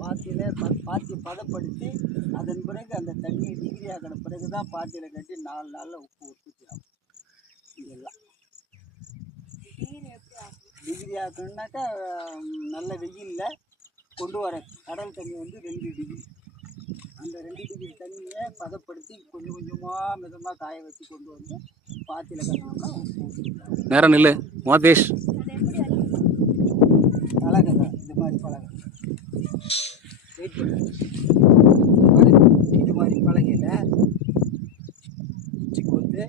பாத்தி பதப்படுத்தி அதன் பிறகு அந்த தண்ணி டிகிரி ஆகின பிறகு தான் பாத்தியில் கட்டி 4 நாளில் உப்பு உற்பத்தி ஆகும். இதெல்லாம் டிகிரி ஆகணுன்னாக்கா நல்ல வெயிலில் கொண்டு வர கடல் தண்ணி வந்து 2 டிகிரி, அந்த 2 டிகிரி தண்ணியை பதப்படுத்தி கொஞ்சம் கொஞ்சமாக மிதமாக காய வச்சு கொண்டு வந்து பாத்தியில் கட்டினோம்னா உப்பு உற்பத்தி ஆகும். நேரம் நில்லு மாதேஷ். பழகை தான் இது மாதிரி பழகை வெயிட் பண்ணு. இது மாதிரி பழகையில் உச்சி கோர்த்து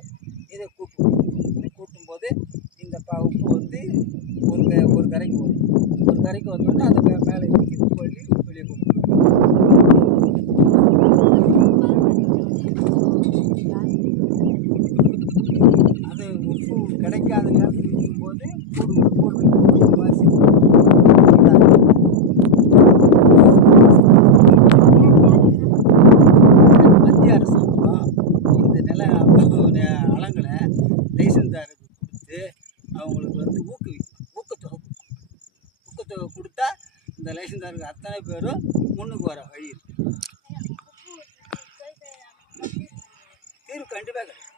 இதை கூட்டும்போது இந்த உப்பு வந்து ஒரு கரைக்கு வரும். ஒரு கரைக்கு வந்தோடனே அதை மேலே ஊற்றி உப்பு அள்ளி வெளியே கொடுக்கணும். அது உப்பு கிடைக்காத நேரத்தில் இருக்கும்போது மத்திய அரசாங்கம் இந்த நில அலங்களை லைசன்ஸ்தாருக்கு கொடுத்து அவங்களுக்கு வந்து ஊக்கத்தொகை கொடுத்தா இந்த லைசன்ஸ்தாருக்கு அத்தனை பேரும் முன்னுக்கு வர வழி இருக்கு. தீர்வு கண்டிப்பாக கிடைக்கும்.